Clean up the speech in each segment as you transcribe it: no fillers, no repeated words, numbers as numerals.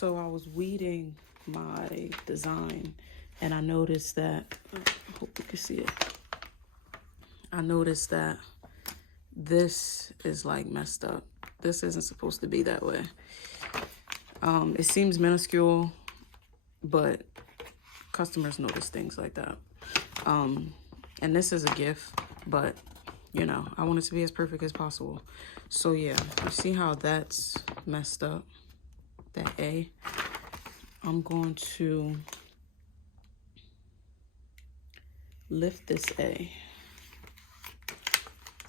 So I was weeding my design and I noticed that, I hope you can see it. I noticed that this is like messed up. This isn't supposed to be that way. It seems minuscule, but customers notice things like that. And this is a gift, but you know, I want it to be as perfect as possible. So yeah, you see how that's messed up, that A. I'm going to lift this A.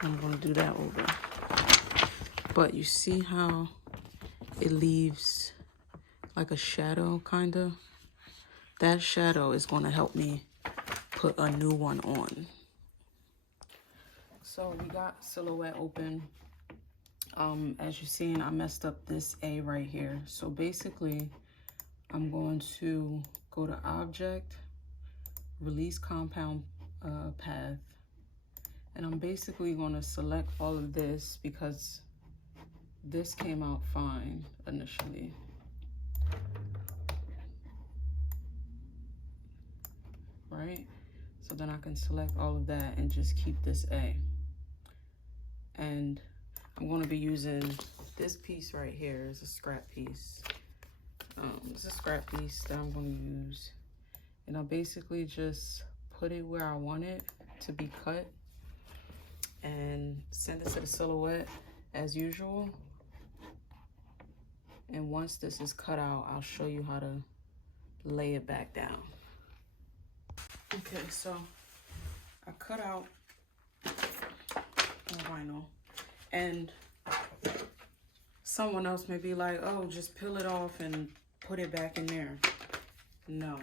I'm going to do that over. But you see how it leaves like a shadow, kind of? That shadow is going to help me put a new one on. So we got silhouette open. As you're seeing, I messed up this A right here. So basically, I'm going to go to Object, Release Compound Path. And I'm basically going to select all of this because this came out fine initially. Right? So then I can select all of that and just keep this A. And I'm going to be using this piece right here. It's a scrap piece. It's a scrap piece that I'm going to use. And I'll basically just put it where I want it to be cut and send it to the silhouette as usual. And once this is cut out, I'll show you how to lay it back down. Okay, so I cut out the vinyl, and someone else may be like, oh, just peel it off and put it back in there. No,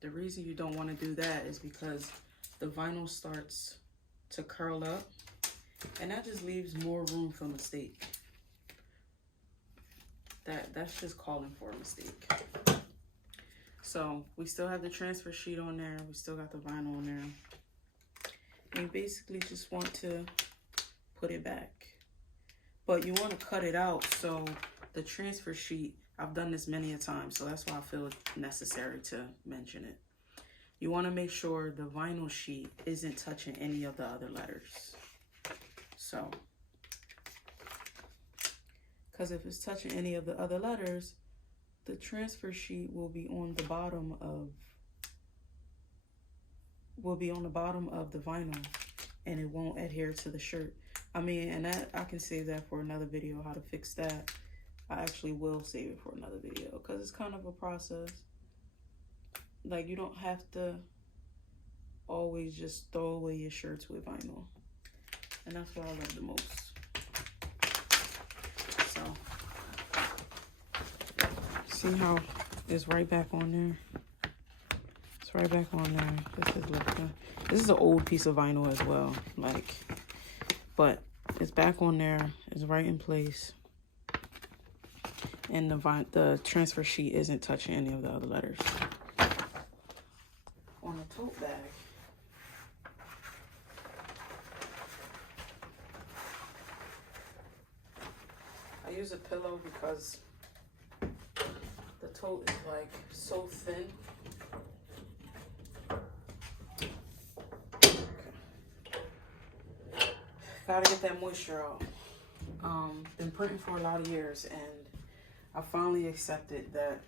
the reason you don't want to do that is because the vinyl starts to curl up, and that just leaves more room for mistake. That's just calling for a mistake. So we still have the transfer sheet on there. We still got the vinyl on there. And you basically just want to put it back. But you want to cut it out so the transfer sheet, I've done this many a time, so that's why I feel it's necessary to mention it. You want to make sure the vinyl sheet isn't touching any of the other letters. So, because if it's touching any of the other letters, the transfer sheet will be on the bottom of the vinyl, and it won't adhere to the shirt. I mean, and that I can save that for another video, how to fix that. I actually will save it for another video because it's kind of a process. Like, you don't have to always just throw away your shirts with vinyl. And that's what I love the most. So, see how it's right back on there? It's right back on there. This is an old piece of vinyl as well. Like, but it's back on there. It's right in place. And the transfer sheet isn't touching any of the other letters. On the tote bag, I use a pillow because the tote is like so thin. Okay. Gotta get that moisture out. Been printing for a lot of years, and I finally accepted that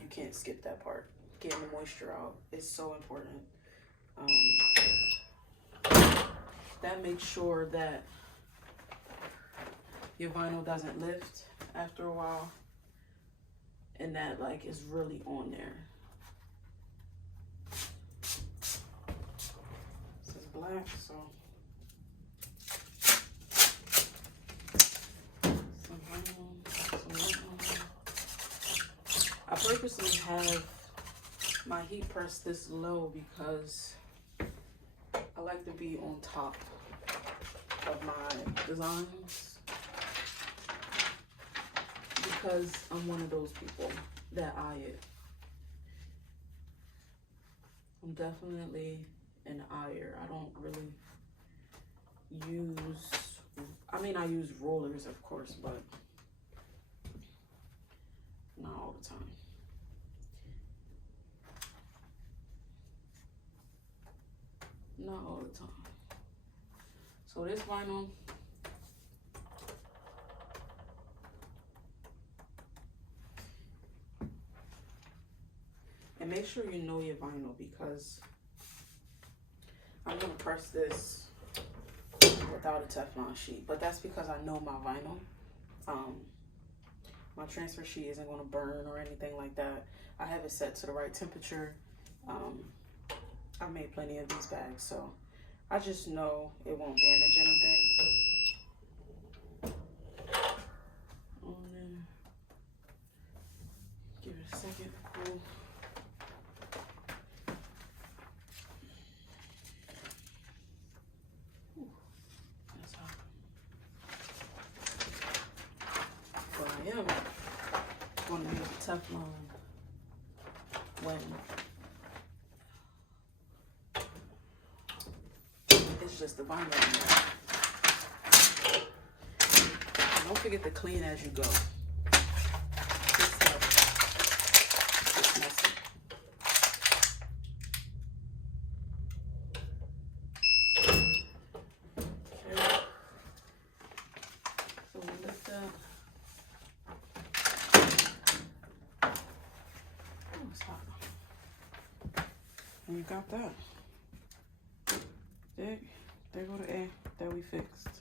you can't skip that part. Getting the moisture out is so important. That makes sure that your vinyl doesn't lift after a while, and that like is really on there. This is black, so some vinyl. I purposely have my heat press this low because I like to be on top of my designs, because I'm one of those people that eye it. I'm definitely an eyer. I don't really use, I mean, I use rollers, of course, but not all the time. Not all the time. So this vinyl, and make sure you know your vinyl, because I'm gonna press this without a Teflon sheet, but that's because I know my vinyl. My transfer sheet isn't gonna burn or anything like that. I have it set to the right temperature. I've made plenty of these bags, so I just know it won't damage anything. Give it a second to cool. That's hot. But I am going to use Teflon when it's just the vinyl in there. And don't forget to clean as you go. This stuff is messy. Okay. So we lift that. Oh, it's hot. And you got that. There go the air that we fixed.